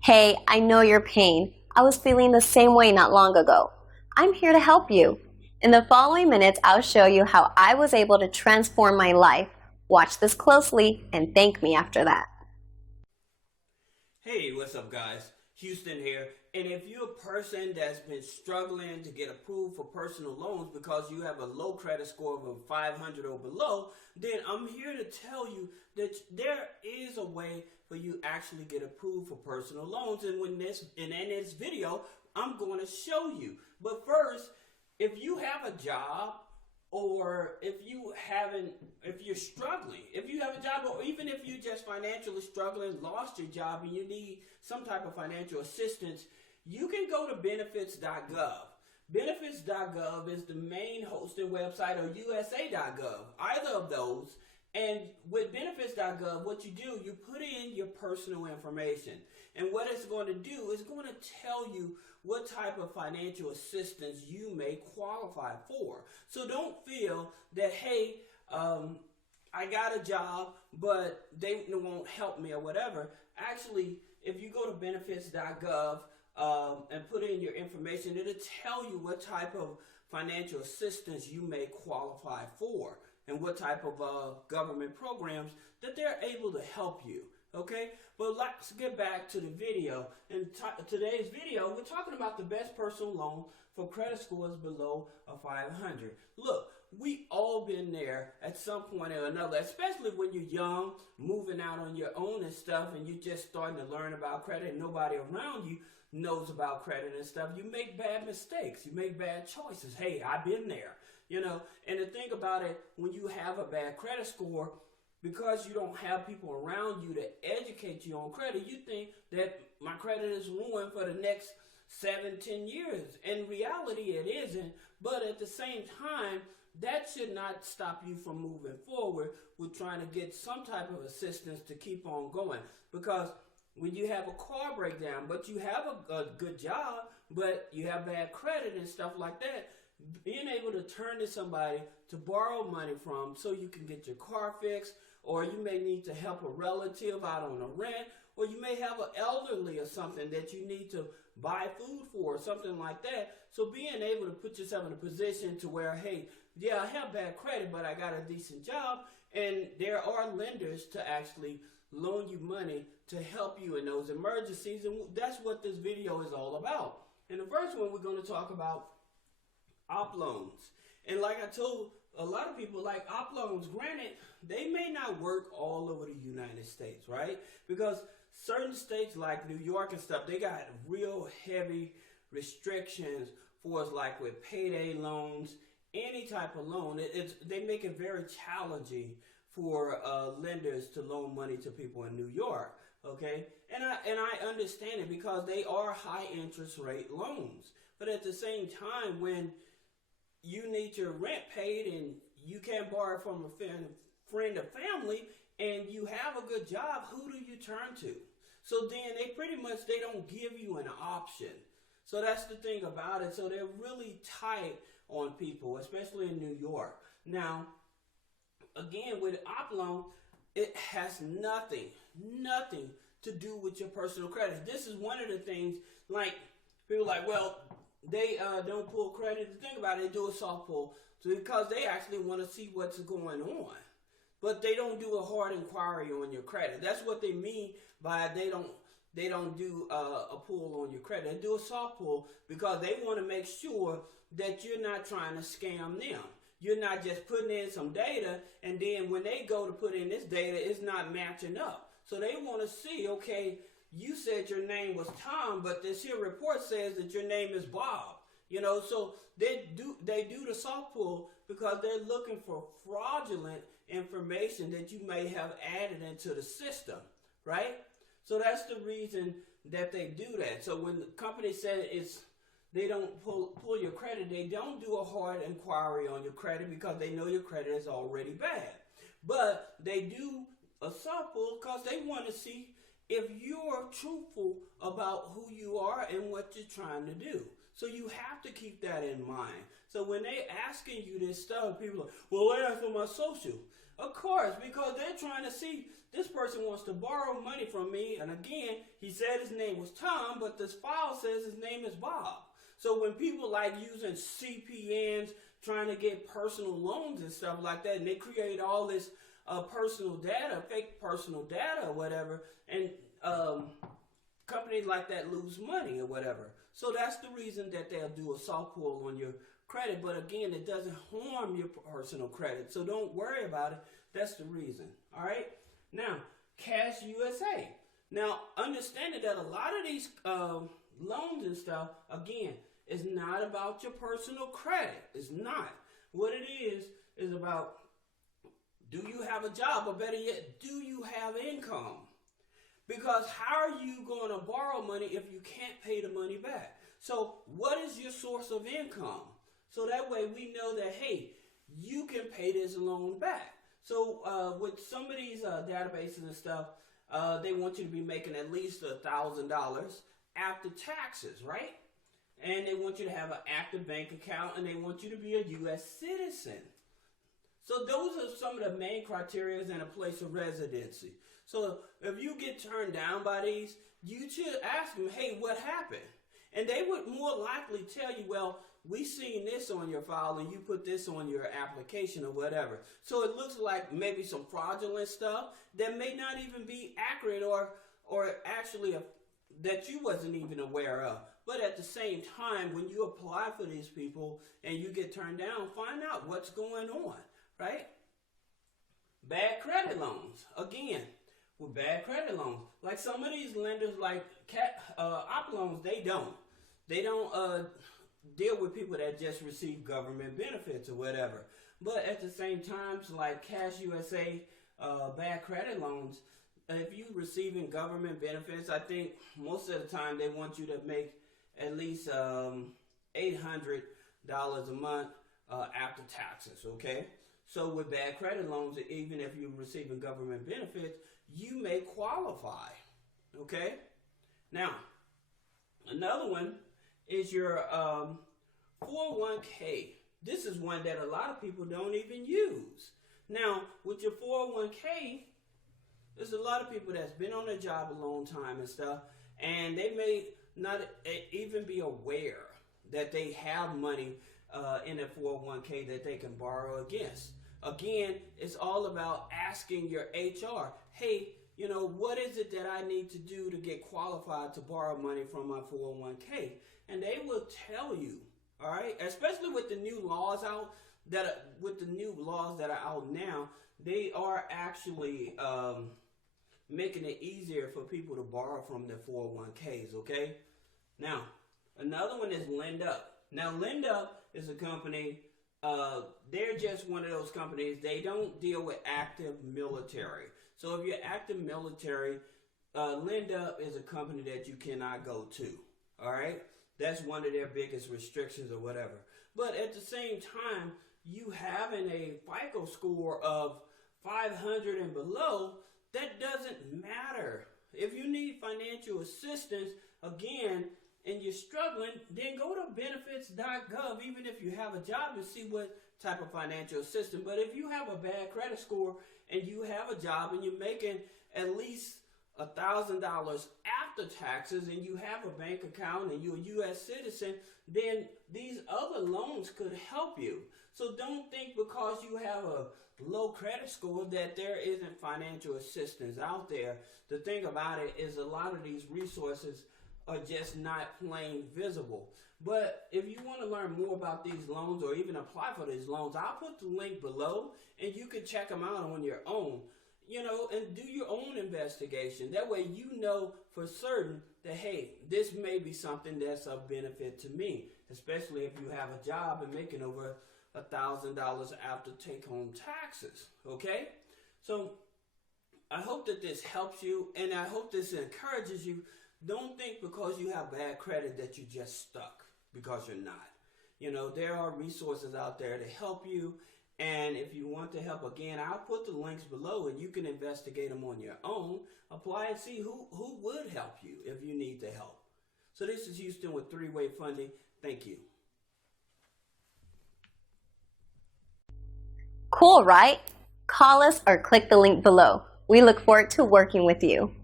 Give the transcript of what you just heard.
Hey, I know your pain. I was feeling the same way not long ago. I'm here to help you. In the following minutes, I'll show you how I was able to transform my life. Watch this closely and thank me after that. Hey, what's up, guys? Houston here. And if you're a person that's been struggling to get approved for personal loans because you have a low credit score of a 500 or below, then I'm here to tell you that there is a way for you actually get approved for personal loans. And in this video, I'm going to show you. But first, if you have a job or if you're struggling, if you have a job, or even if you're just financially struggling, lost your job, and you need some type of financial assistance, you can go to benefits.gov. Benefits.gov is the main hosting website, or USA.gov, either of those. And with benefits.gov, what you do, you put in your personal information. And what it's going to do is going to tell you what type of financial assistance you may qualify for. So don't feel that, hey, I got a job, but they won't help me or whatever. Actually, if you go to benefits.gov and put in your information, it'll tell you what type of financial assistance you may qualify for and what type of government programs that they're able to help you. Okay, but let's get back to the video. In today's video, we're talking about the best personal loan for credit scores below a 500. Look, we all been there at some point or another, especially when you're young, moving out on your own and stuff, and you're just starting to learn about credit, and nobody around you knows about credit and stuff. You make bad mistakes. You make bad choices. Hey, I've been there. And the thing about it, when you have a bad credit score, because you don't have people around you to educate you on credit, you think that my credit is ruined for the next 7-10 years. In reality, it isn't. But at the same time, that should not stop you from moving forward with trying to get some type of assistance to keep on going. Because when you have a car breakdown, but you have a good job, but you have bad credit and stuff like that, being able to turn to somebody to borrow money from so you can get your car fixed, or you may need to help a relative out on a rent, or you may have an elderly or something that you need to buy food for or something like that. So being able to put yourself in a position to where, hey, yeah, I have bad credit, but I got a decent job, and there are lenders to actually loan you money to help you in those emergencies, and that's what this video is all about. In the first one, we're going to talk about op loans. And like I told a lot of people, like op loans, granted, they may not work all over the United States, right? Because certain states like New York and stuff, they got real heavy restrictions for us, like with payday loans, any type of loan. They make it very challenging for lenders to loan money to people in New York, okay? And I understand it because they are high interest rate loans. But at the same time, when you need your rent paid and you can't borrow from a friend or family, and you have a good job, who do you turn to? So then they don't give you an option. So that's the thing about it. So they're really tight on people, especially in New York. Now, again, with op loan, it has nothing to do with your personal credit. This is one of the things, like, people are like, well, they don't pull credit. The thing about it, they do a soft pull because they actually want to see what's going on. But they don't do a hard inquiry on your credit. That's what they mean by they don't do a pull on your credit. They do a soft pull because they want to make sure that you're not trying to scam them. You're not just putting in some data, and then when they go to put in this data, it's not matching up. So they want to see, okay, you said your name was Tom, but this here report says that your name is Bob. So they do the soft pull because they're looking for fraudulent information that you may have added into the system, right? So that's the reason that they do that. So when the company said they don't pull your credit, they don't do a hard inquiry on your credit because they know your credit is already bad. But they do a soft pull because they want to see if you're truthful about who you are and what you're trying to do. So you have to keep that in mind. So when they asking you this stuff, people are, well, I asked for my social. Of course, because they're trying to see this person wants to borrow money from me. And again, he said his name was Tom, but this file says his name is Bob. So when people like using CPNs, trying to get personal loans and stuff like that, and they create all this personal data, fake personal data or whatever, and companies like that lose money or whatever. So that's the reason that they'll do a soft pull on your credit. But again, it doesn't harm your personal credit. So don't worry about it. That's the reason. All right. Now, Cash USA. Now, understanding that a lot of these loans and stuff, again, is not about your personal credit. It's not. What it is about, do you have a job? Or better yet, do you have income? Because how are you going to borrow money if you can't pay the money back? So what is your source of income? So that way we know that, hey, you can pay this loan back. So with some of these databases and stuff, they want you to be making at least $1,000 after taxes, right? And they want you to have an active bank account, and they want you to be a U.S. citizen. So those are some of the main criteria and a place of residency. So if you get turned down by these, you should ask them, hey, what happened? And they would more likely tell you, well, we seen this on your file and you put this on your application or whatever. So it looks like maybe some fraudulent stuff that may not even be accurate or actually that you wasn't even aware of. But at the same time, when you apply for these people and you get turned down, find out what's going on, right? Bad credit loans. Again, with bad credit loans, like some of these lenders like op loans, they don't deal with people that just receive government benefits or whatever. But at the same time, like Cash USA, bad credit loans, if you receiving government benefits, I think most of the time they want you to make at least $800 a month after taxes, okay? So with bad credit loans, even if you're receiving government benefits, you may qualify, okay? Now, another one is your 401k. This is one that a lot of people don't even use. Now, with your 401k, there's a lot of people that's been on a job a long time and stuff, and they may not even be aware that they have money in a 401k that they can borrow against. Again, it's all about asking your HR, hey, you know, what is it that I need to do to get qualified to borrow money from my 401k? And they will tell you, all right, especially with the new laws out that are out now, they are actually making it easier for people to borrow from their 401ks, okay? Now, another one is LendUp. Now, LendUp is a company, they're just one of those companies, they don't deal with active military. So if you're active military, LendUp is a company that you cannot go to, all right? That's one of their biggest restrictions or whatever. But at the same time, you having a FICO score of 500 and below, that doesn't matter. If you need financial assistance, again, and you're struggling, then go to benefits.gov, even if you have a job, and see what type of financial assistance. But if you have a bad credit score and you have a job and you're making at least $1,000 after taxes and you have a bank account and you're a U.S. citizen, then these other loans could help you. So don't think because you have a low credit score that there isn't financial assistance out there. The thing about it is a lot of these resources are just not plain visible. But if you want to learn more about these loans or even apply for these loans, I'll put the link below and you can check them out on your own. You know, and do your own investigation. That way you know for certain that, hey, this may be something that's of benefit to me, especially if you have a job and making over $1,000 after take-home taxes, okay? So I hope that this helps you, and I hope this encourages you. Don't think because you have bad credit that you're just stuck, because you're not. You know, there are resources out there to help you. And if you want to help, again, I'll put the links below and you can investigate them on your own. Apply and see who would help you if you need the help. So this is Houston with Three-Way Funding. Thank you. Cool, right? Call us or click the link below. We look forward to working with you.